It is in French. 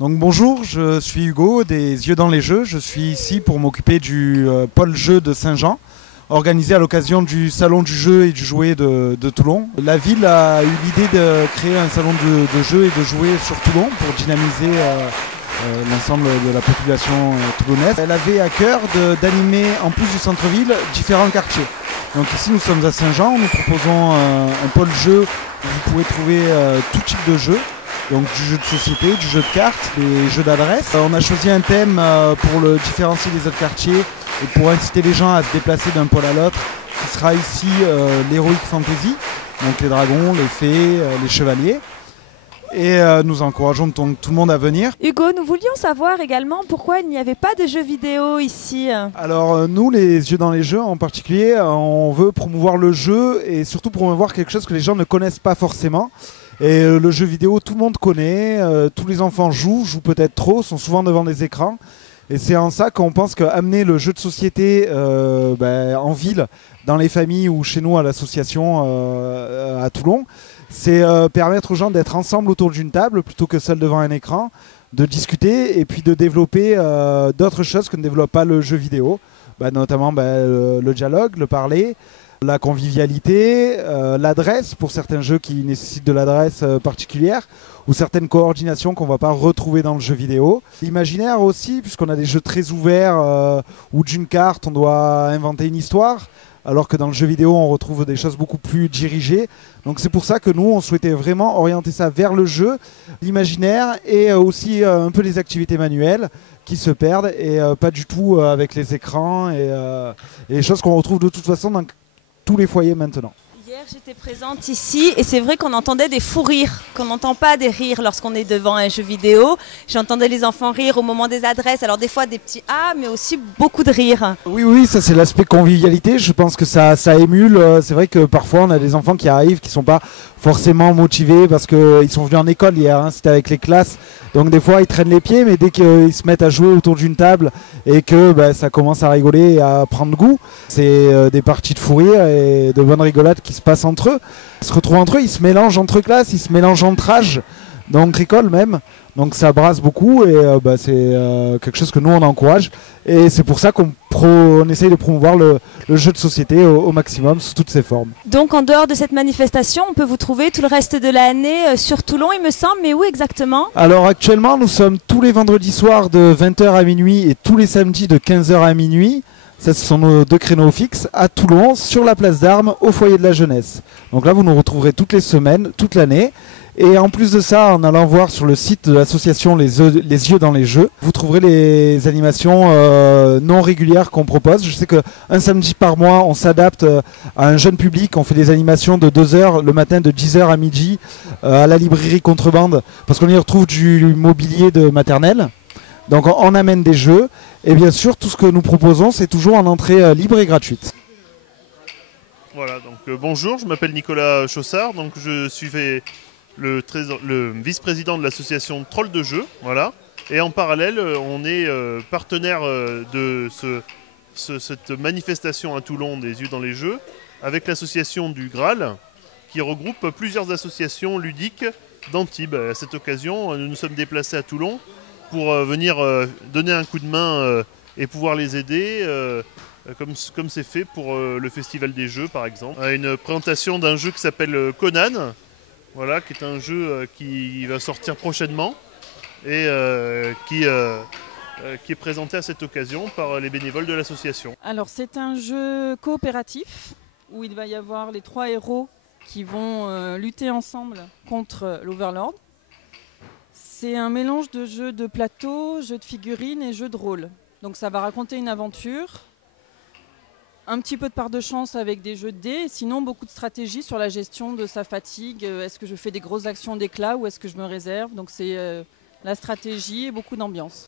Donc bonjour, je suis Hugo des Yeux dans les Jeux. Je suis ici pour m'occuper du pôle jeu de Saint-Jean, organisé à l'occasion du salon du jeu et du jouet de Toulon. La ville a eu l'idée de créer un salon de jeux et de jouets sur Toulon pour dynamiser l'ensemble de la population toulonnaise. Elle avait à cœur d'animer, en plus du centre-ville, différents quartiers. Donc ici nous sommes à Saint-Jean, nous proposons un pôle jeu où vous pouvez trouver tout type de jeux. Donc du jeu de société, du jeu de cartes, des jeux d'adresse. On a choisi un thème pour le différencier des autres quartiers et pour inciter les gens à se déplacer d'un pôle à l'autre, qui sera ici l'Heroic Fantasy, donc les dragons, les fées, les chevaliers. Et nous encourageons donc tout le monde à venir. Hugo, nous voulions savoir également pourquoi il n'y avait pas de jeux vidéo ici. Alors nous, les Yeux dans les Jeux en particulier, on veut promouvoir le jeu et surtout promouvoir quelque chose que les gens ne connaissent pas forcément. Et le jeu vidéo, tout le monde connaît, tous les enfants jouent peut-être trop, sont souvent devant des écrans. Et c'est en ça qu'on pense qu'amener le jeu de société en ville, dans les familles ou chez nous à l'association à Toulon, c'est permettre aux gens d'être ensemble autour d'une table plutôt que seul devant un écran, de discuter et puis de développer d'autres choses que ne développe pas le jeu vidéo, notamment le dialogue, le parler, la convivialité, l'adresse pour certains jeux qui nécessitent de l'adresse particulière ou certaines coordinations qu'on ne va pas retrouver dans le jeu vidéo. L'imaginaire aussi, puisqu'on a des jeux très ouverts où d'une carte on doit inventer une histoire, alors que dans le jeu vidéo on retrouve des choses beaucoup plus dirigées. Donc c'est pour ça que nous on souhaitait vraiment orienter ça vers le jeu, l'imaginaire et aussi un peu les activités manuelles qui se perdent et pas du tout avec les écrans et les choses qu'on retrouve de toute façon dans tous les foyers maintenant. Hier j'étais présente ici et c'est vrai qu'on entendait des fous rires, qu'on n'entend pas des rires lorsqu'on est devant un jeu vidéo. J'entendais les enfants rire au moment des adresses, alors des fois des petits ah mais aussi beaucoup de rires. Oui, ça c'est l'aspect convivialité, je pense que ça émule. C'est vrai que parfois on a des enfants qui arrivent qui ne sont pas forcément motivés parce qu'ils sont venus en école hier, c'était avec les classes. Donc des fois ils traînent les pieds, mais dès qu'ils se mettent à jouer autour d'une table et que ça commence à rigoler et à prendre goût, c'est des parties de fou rire et de bonnes rigolades qui se passent entre eux. Ils se retrouvent entre eux, ils se mélangent entre classes, ils se mélangent entre âges, donc école même. Donc ça brasse beaucoup et c'est quelque chose que nous on encourage. Et c'est pour ça qu'on essaye de promouvoir le jeu de société au maximum sous toutes ses formes. Donc en dehors de cette manifestation, on peut vous trouver tout le reste de l'année sur Toulon il me semble, mais où exactement? Alors actuellement nous sommes tous les vendredis soirs de 20h à minuit et tous les samedis de 15h à minuit. Ça, ce sont nos deux créneaux fixes à Toulon, sur la place d'Armes, au foyer de la jeunesse. Donc là, vous nous retrouverez toutes les semaines, toute l'année. Et en plus de ça, en allant voir sur le site de l'association les Yeux dans les Jeux, vous trouverez les animations non régulières qu'on propose. Je sais qu'un samedi par mois, on s'adapte à un jeune public. On fait des animations de 2 heures le matin, de 10h à midi, à la librairie Contrebande, parce qu'on y retrouve du mobilier de maternelle. Donc on amène des jeux et bien sûr tout ce que nous proposons c'est toujours en entrée libre et gratuite. Voilà, donc bonjour, je m'appelle Nicolas Chaussard, donc je suis le vice-président de l'association Troll de Jeux, voilà. Et en parallèle, on est partenaire de cette manifestation à Toulon des Yeux dans les Jeux avec l'association du Graal qui regroupe plusieurs associations ludiques d'Antibes. À cette occasion, nous nous sommes déplacés à Toulon pour venir donner un coup de main et pouvoir les aider, comme c'est fait pour le Festival des Jeux par exemple. Une présentation d'un jeu qui s'appelle Conan, voilà, qui est un jeu qui va sortir prochainement et qui est présenté à cette occasion par les bénévoles de l'association. Alors c'est un jeu coopératif où il va y avoir les 3 héros qui vont lutter ensemble contre l'Overlord. C'est un mélange de jeux de plateau, jeux de figurines et jeux de rôle. Donc ça va raconter une aventure, un petit peu de part de chance avec des jeux de dés, et sinon beaucoup de stratégie sur la gestion de sa fatigue. Est-ce que je fais des grosses actions d'éclat ou est-ce que je me réserve? Donc c'est la stratégie et beaucoup d'ambiance.